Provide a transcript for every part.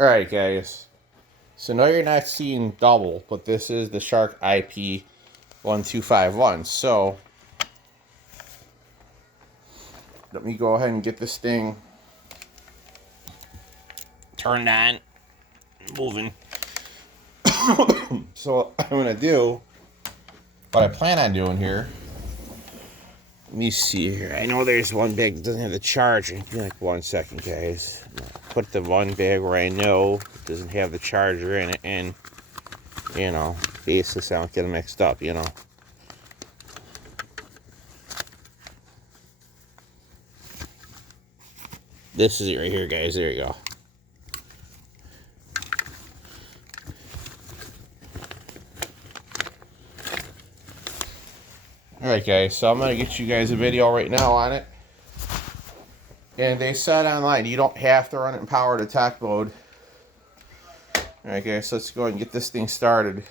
Alright, guys. So, no, you're not seeing double, but this is the Shark IP1251. So, let me go ahead and get this thing turned on, moving. So, what I'm going to do, what I plan on doing here, let me see here. I know there's one bag that doesn't have the charger. Give me like 1 second, guys. Put the one bag where I know it doesn't have the charger in it, and, basically so I don't get them mixed up, This is it right here, guys. There you go. Alright, guys. So I'm going to get you guys a video right now on it. And they said online you don't have to run it in power to tech mode. Alright, guys. So let's go ahead and get this thing started.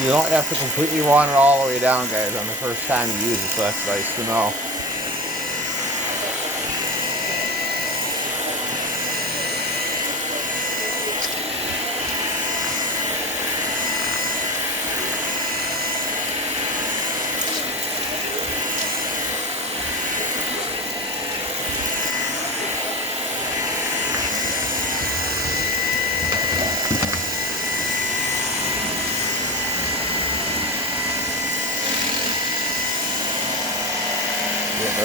You don't have to completely run it all the way down, guys, on the first time you use it, so that's nice to know.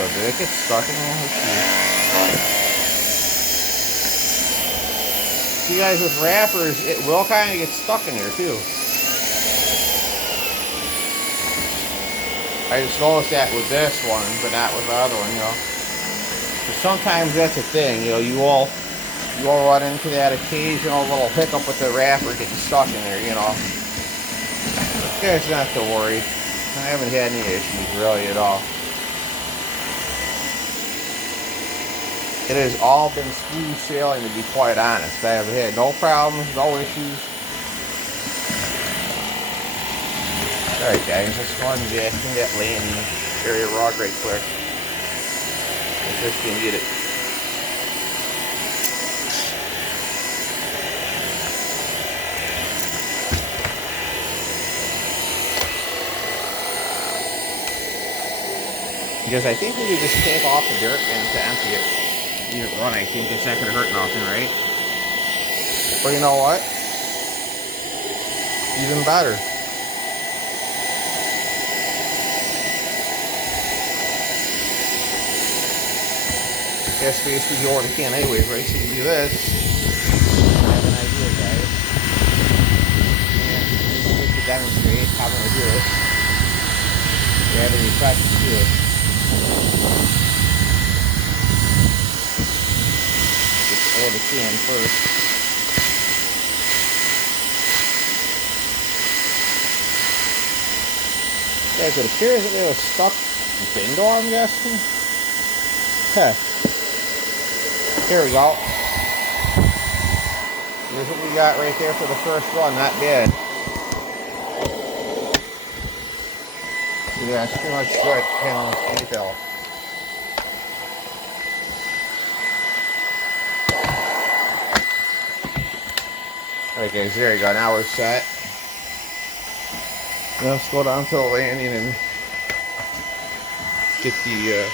Did it get stuck in there? Let's see. See, guys, with wrappers, it will kind of get stuck in there, too. I just noticed that with this one, but not with the other one, But sometimes that's a thing, you will run into that occasional little hiccup with the wrapper getting stuck in there, But you guys don't have to worry. I haven't had any issues, really, at all. It has all been smooth sailing, to be quite honest. I have had no problems, no issues. Alright, guys, let's go ahead and get in that landing area rod right quick. Let's just gonna get it. Because I think we could just take off the dirt and to empty it. Leave it run, I think it's not gonna hurt nothing, right? But you know what? Even better. Gas basically you already can anyways, right? So you can do this. I have an idea, guys. And just to demonstrate how I'm gonna do it. Grab any pressure to it. Just oil the can first. Guys, it appears that they were stuck in bin door, I'm guessing. Huh. Here we go. Here's what we got right there for the first run. Not bad. Yeah, it's pretty much good. Detail. Alright, guys, there you go. Now we're set. Now let's go down to the landing and get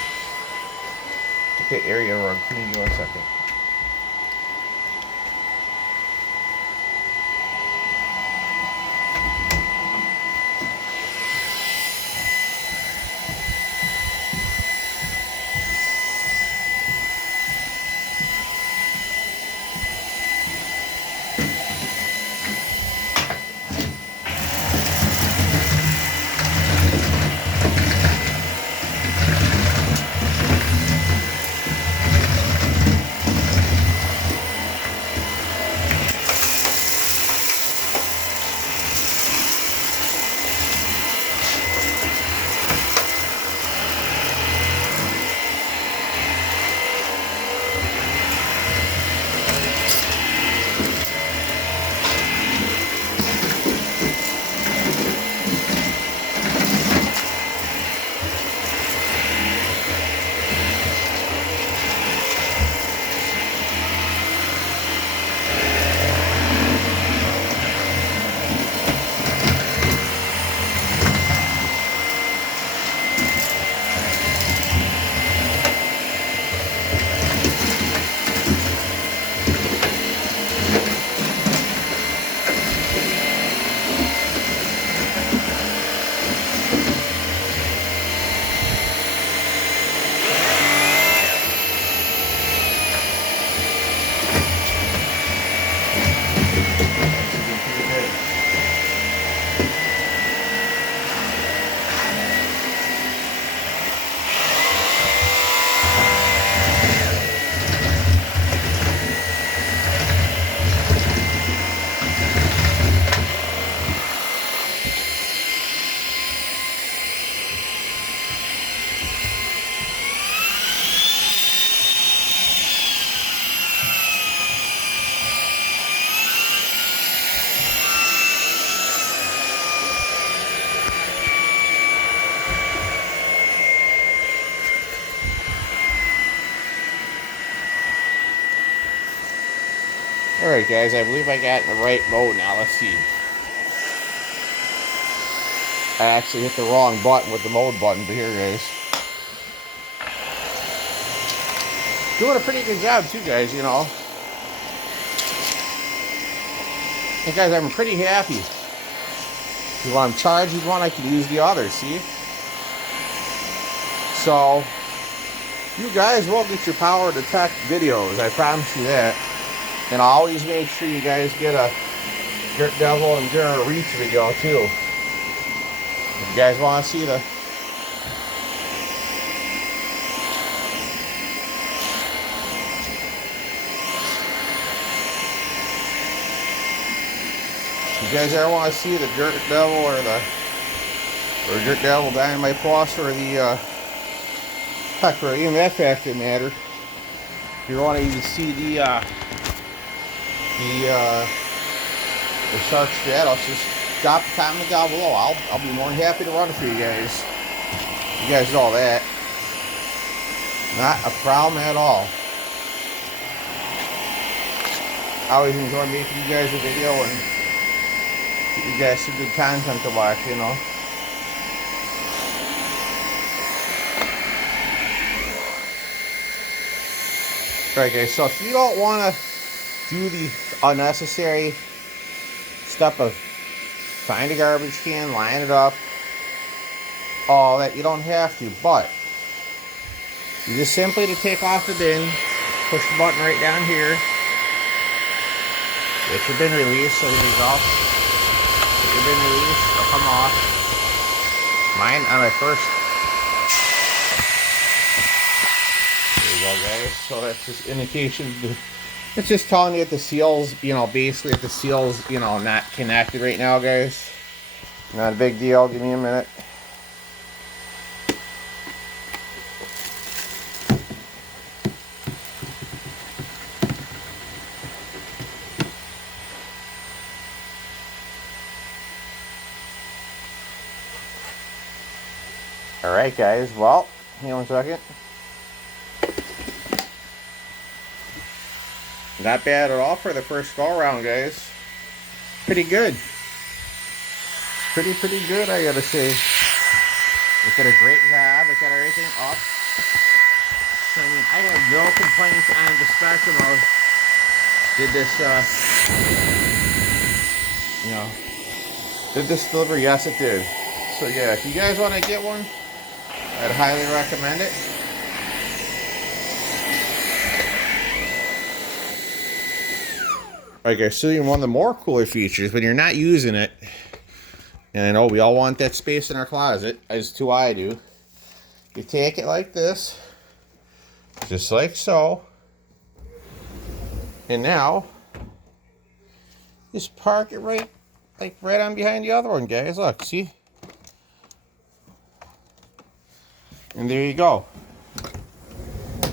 the area rug. Give me 1 second. Alright guys, I believe I got in the right mode now. Let's see. I actually hit the wrong button with the mode button, but here guys. Doing a pretty good job too guys, you know. And guys, I'm pretty happy. If I'm charging one, I can use the other, see? So, you guys will get your Power to Tech videos, I promise you that. And I'll always make sure you guys get a Dirt Devil and Dirt Reach video too. If you guys want to see the if you guys ever want to see the Dirt Devil or Dirt Devil Dynamite Plus or the heck, or even that fact that matter. If you want to even see the Shark Stratos, just drop a comment down below. I'll be more than happy to run it for you guys. You guys know that. Not a problem at all. I always enjoy making you guys a video and get you guys some good content to watch, you know. Alright guys, so if you don't want to do the unnecessary step of find a garbage can, line it up, all that, you don't have to, but you just simply to take off the bin, push the button right down here, get your bin release, so there you go, get your bin release, it'll come off. Mine on my first, there you go guys, so that's just indication, it's just telling you that the seals, you know, basically that the seals, you know, not connected right now guys. Not a big deal, give me a minute. Alright guys, well, hang on 1 second. Not bad at all for the first go around guys. Pretty good. Pretty good I gotta say. It did a great job. It got everything up. So, I mean, I have no complaints on the Spectrum. Did this, you know, did this deliver? Yes, it did. So yeah, if you guys want to get one, I'd highly recommend it. Alright guys, so one of the more cooler features, when you're not using it, and I know we all want that space in our closet, as do I do, you take it like this, just like so, and now, just park it right on behind the other one, guys. Look, see? And there you go.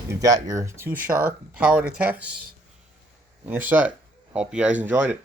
You've got your 2 Shark power to text, and you're set. Hope you guys enjoyed it.